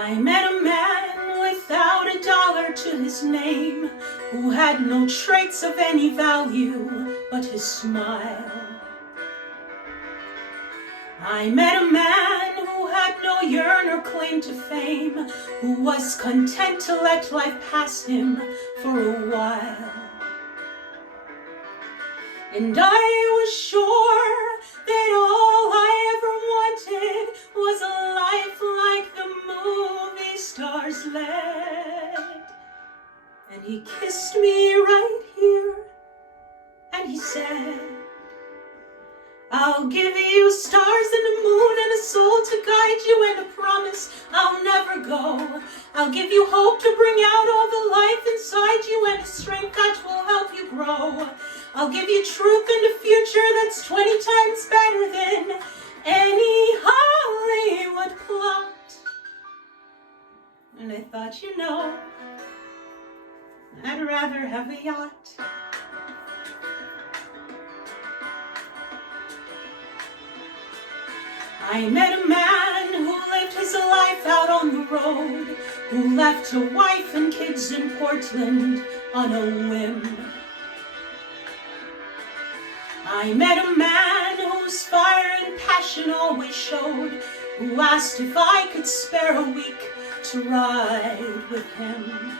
I met a man without a dollar to his name, who had no traits of any value but his smile. I met a man who had no yearn or claim to fame, who was content to let life pass him for a while. And I was sure that all I ever wanted was a life like the movie stars led. And he kissed me right here, and he said, I'll give you stars and a moon and a soul to guide you, and a promise I'll never go. I'll give you hope to bring out all the life inside you, and a strength that will help you grow. I'll give you truth and a future that's 20 times better than any Hollywood plot. And I thought, I'd rather have a yacht. I met a man who lived his life out on the road, who left a wife and kids in Portland on a whim. I met a man whose fire and passion always showed, who asked if I could spare a week to ride with him.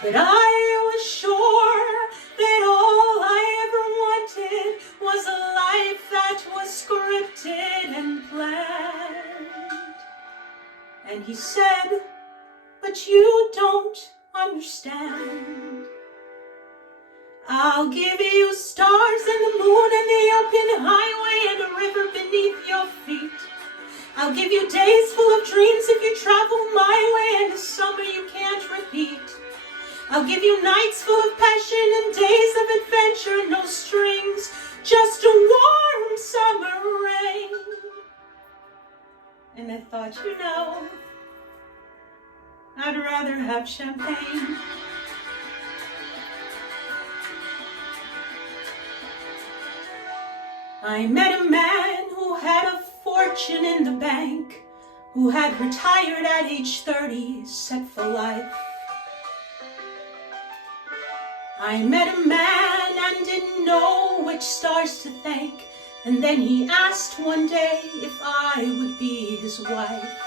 But I was sure that all I ever wanted was a life that was scripted and planned. And he said, but you don't understand. I'll give you stars and the moon and the open highway and a river beneath your feet. I'll give you days full of dreams if you travel my way, and a summer you can't repeat. I'll give you nights full of passion and days of adventure, no strings, just a warm summer rain. And I thought, I'd rather have champagne. I met a man who had a fortune in the bank, who had retired at age 30, set for life. I met a man and didn't know which stars to thank, and then he asked one day if I would be his wife.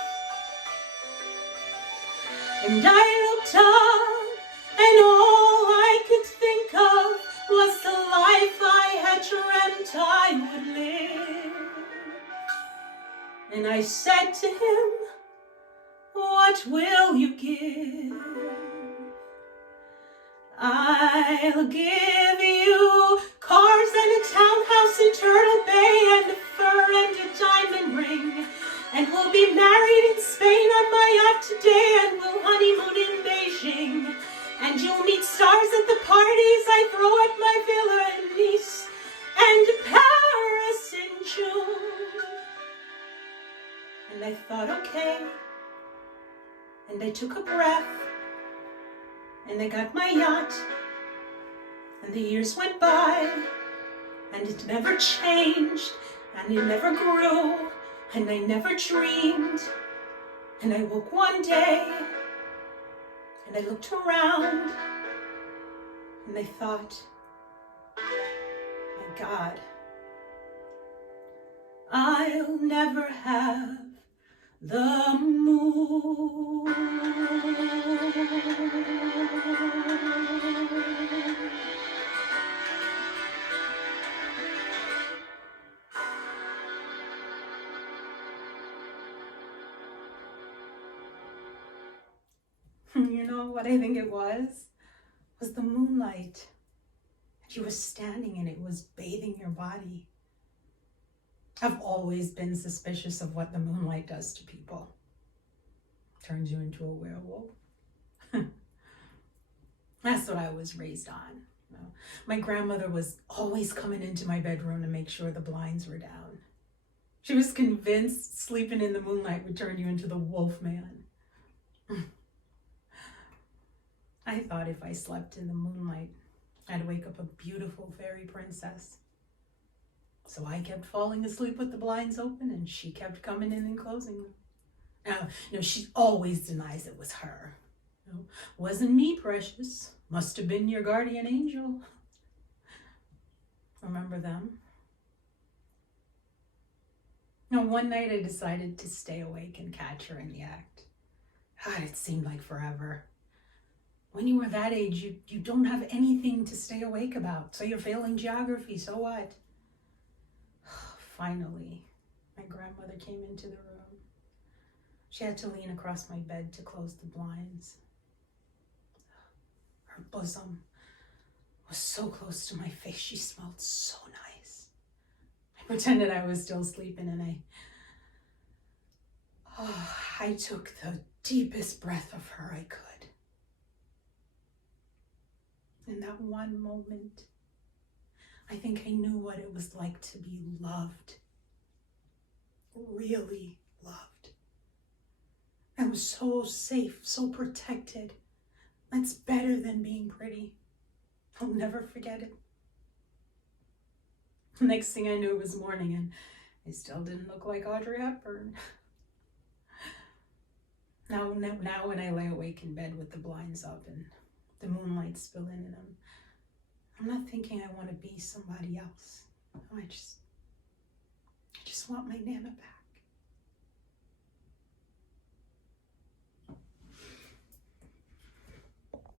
And I looked up, and all I could think of was the life I had dreamt I would live. And I said to him, what will you give? I'll give you cars and a townhouse in Turtle Bay and a fur and a diamond ring. And we'll be married in Spain on my yacht today, and we'll honeymoon in Beijing. And you'll meet stars at the parties I throw at my villa in Nice and Paris in June. And I thought, okay. And I took a breath, and I got my yacht, and the years went by, and it never changed, and it never grew, and I never dreamed. And I woke one day, and I looked around, and I thought, my God, I'll never have the moon. You know what I think it was the moonlight. You were standing and it was bathing your body. I've always been suspicious of what the moonlight does to people. Turns you into a werewolf. That's what I was raised on. My grandmother was always coming into my bedroom to make sure the blinds were down. She was convinced sleeping in the moonlight would turn you into the wolf man. I thought if I slept in the moonlight, I'd wake up a beautiful fairy princess. So I kept falling asleep with the blinds open, and she kept coming in and closing them. No, she always denies it was her. No, wasn't me, precious. Must have been your guardian angel. Remember them? No, one night I decided to stay awake and catch her in the act. God, it seemed like forever. When you were that age, you don't have anything to stay awake about. So you're failing geography, so what? Finally, my grandmother came into the room. She had to lean across my bed to close the blinds. Her bosom was so close to my face. She smelled so nice. I pretended I was still sleeping and I took the deepest breath of her I could. In that one moment, I think I knew what it was like to be loved. Really loved. I was so safe, so protected. That's better than being pretty. I'll never forget it. Next thing I knew, it was morning and I still didn't look like Audra Hepburn. Now when I lay awake in bed with the blinds up and the moonlight spilling in them, I'm not thinking I want to be somebody else. I just want my Nana back.